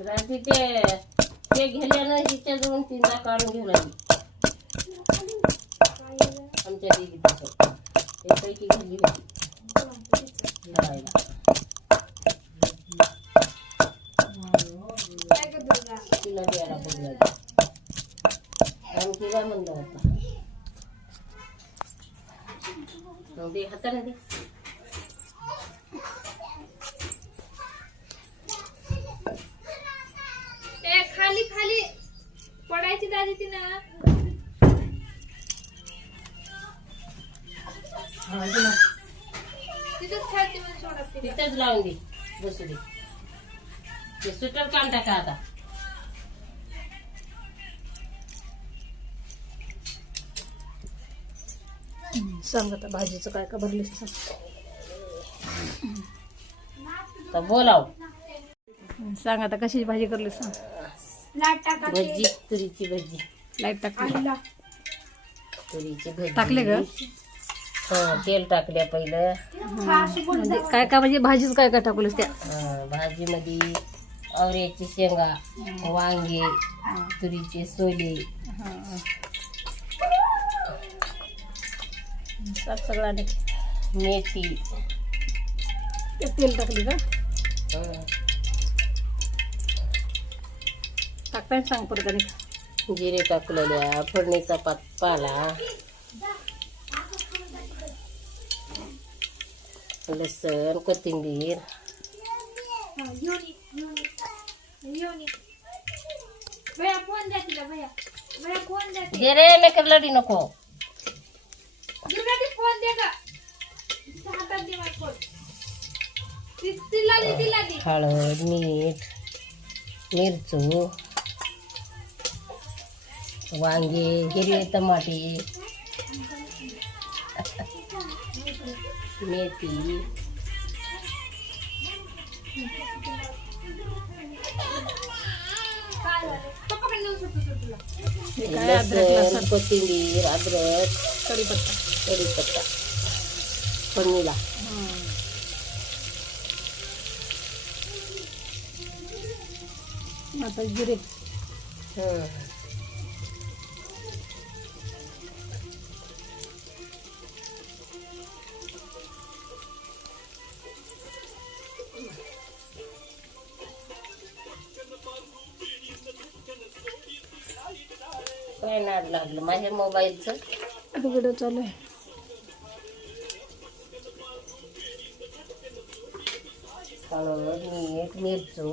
रात्री ते घेल्यानं हिच्या दोन तीनदा काढून घेऊन आली आमच्या दिदी तसं पैकी घेतली होती दे हाताने दे. खाली खाली. पडायची दादी ती ना तिथंच सोडत तिला. तिथंच लावून दे. बसू दे. सुटर काढ टाका आता. सांग आता भाजीचं काय का भरलीस सांग. तर बोलाव. सांग आता कशाची भाजी करलीस सांग. भजी तुरीची भजी. लाइट टाकली. तुरीची भजी. टाकले ग? हा तेल टाकल्या पहिलं. म्हणजे काय काय म्हणजे भाजीच काय काय टाकलीस त्या? भाजीमध्ये आवऱ्याची शेंगा वांगे तुरीचे सोले. टाक सगळं आणि मेथी ते तेल टाकली का हा, टाकताय सांग परत आणि जिरे टाकलेल्या फोडणीचा पात पाला लसण कोथिंबीर घेऊन ये, घेऊन ये. दुर्गा ती फोन दे का तिच्या हातात दे माझा फोन ती- तिला दे तिला दे हळद मीठ मिरचू वांगे हिरवे टमाटे मेथी काय झालं पप्पा कडे नेऊ शकतो तो तुला हे काय अद्रक लसण लसण कोथिंबीर अद्रक कढीपत्ता कढीपत्ता फोडणीला आता जिरे. हं. काय नाद लागलं. माझ्या मोबाईलचं. व्हिडिओ चालू आहे. हळद मीठ मिरचू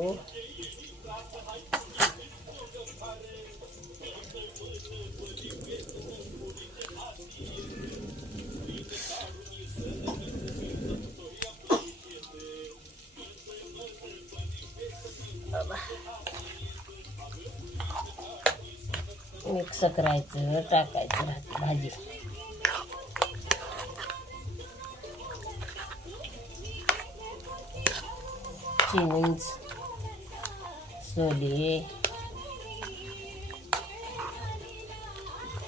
मिक्स करायचं टाकायचं राहते भाजी चिंच सोले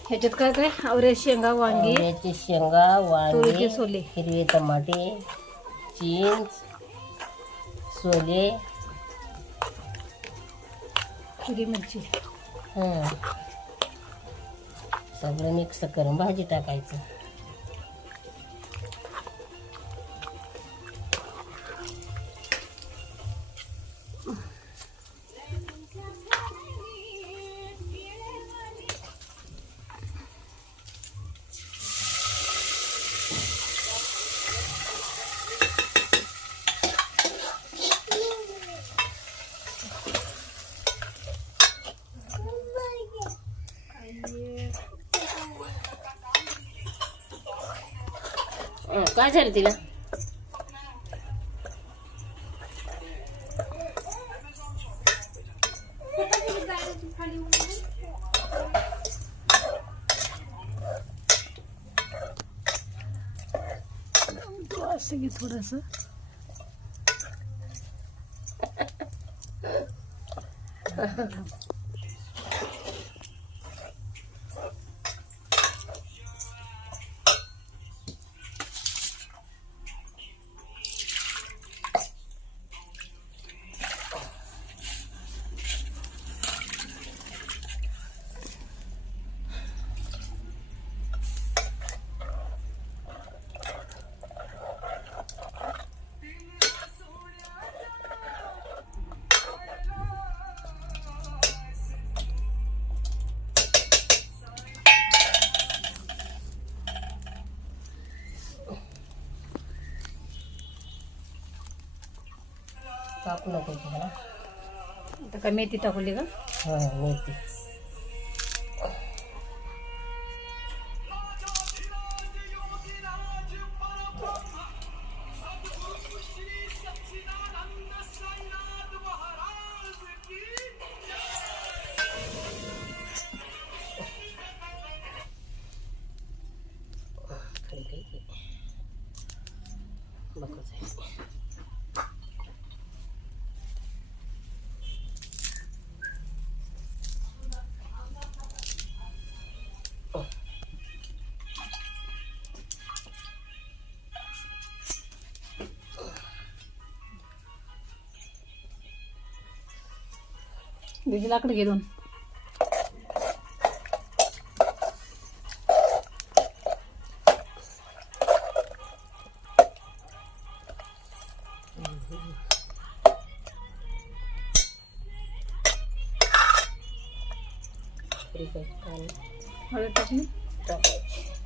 ह्याच्यात काय काय? आवरे शेंगा वांगी. आवळ्याची शेंगा वांगे तुरीचे सोले. हिरवे टमाटे चिंच सोले. हिरवी मिरची. हं. सगळं मिक्स करून भाजी टाकायचं. काय झालं तिला? पप्पा तिला जायला तू असं घे कापू नको तुम्हाला. आता काय मेथी टाकली का? हा मेथी. दीदी लाकडं घे दोन ठीक आहे आणि हळद टाकली टाकायची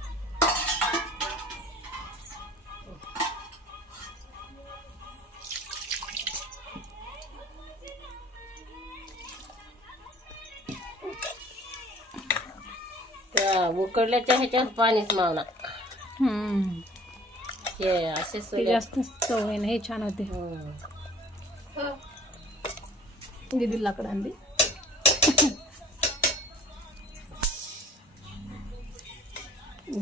उकडल्याच्या ह्याच्यात पाणीच मावणार. हम्म. हे असे ते सोडे जास्त चव आहे ना हे छान होते. हम्म. हो. दीदी लाकडं आणली.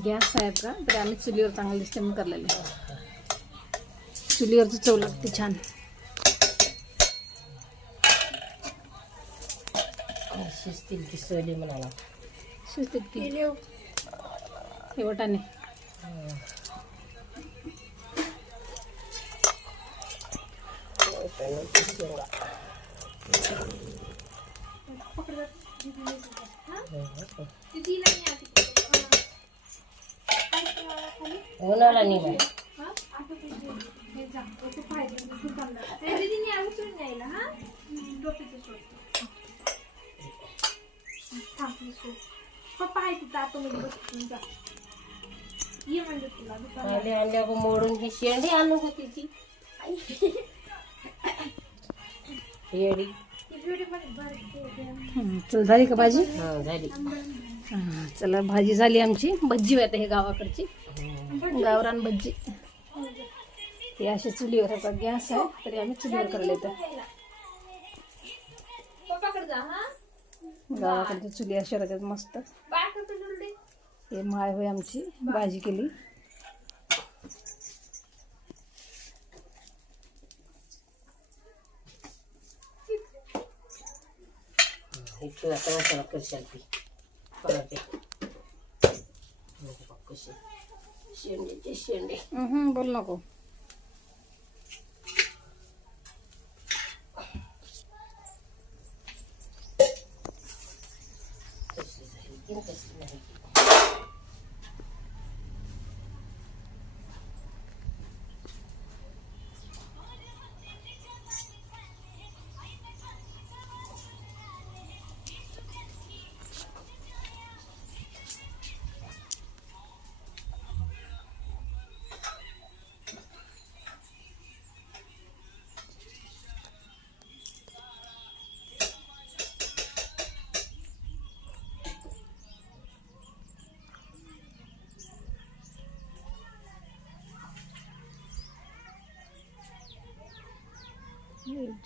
गॅस आहे का? तर आम्ही चुलीवर चांगलं म्हणून करलेले चुलीवरची चव लागते छान. शिजतील की सोली म्हणाला. शिजते की. हे वाटाणे. शेंगा दीदी नाही आली. हा. हा? आता हे हा? पप्पा आहे तिथं आतमध्ये बसून जा. ये म्हणजे तुला दुकानात आले आणल्या गो मोडून ही शेंडी आणू होती ती येडी ती ब्युटी मध्ये भरते हम्म, चल झाली का भाजी? हा झाली. हा, चला भाजी झाली आमची. भज्जी होते हे गावाकडची. गावरान भज्जी ते असे चुलीवर आता गॅस आहे तरी आम्ही चुलीवर करायला येतं. पप्पाकडे जा हा. गावाकडची चुली अशा राहतात मस्त. हे माय होय आमची भाजी केली. आता मसाला करशाल ती परत कशी. शेंडीचे शेंडे. बोल नको. कशी झाली की कशी नाही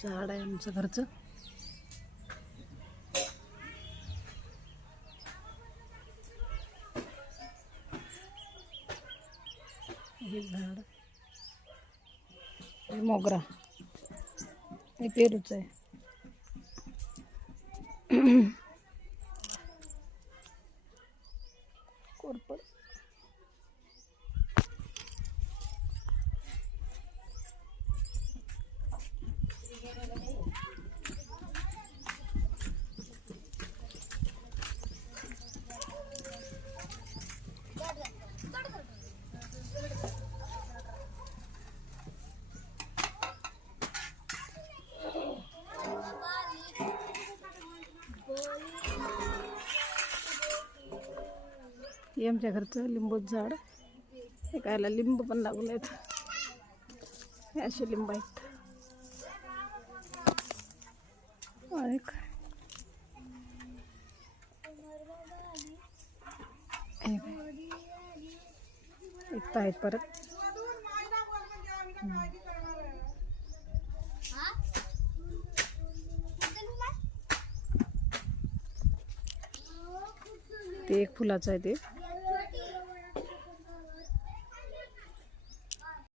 झाड आहे आमचं घरचं. हे झाड. हे मोगरा. हे पेरूच आहे. हे आमच्या घरचं लिंबूचं झाड. एकायला लिंब पण लागले आहेत. हे असे लिंब आहेत. आणि इथं आहेत परत. ते एक फुलाचं आहे ते.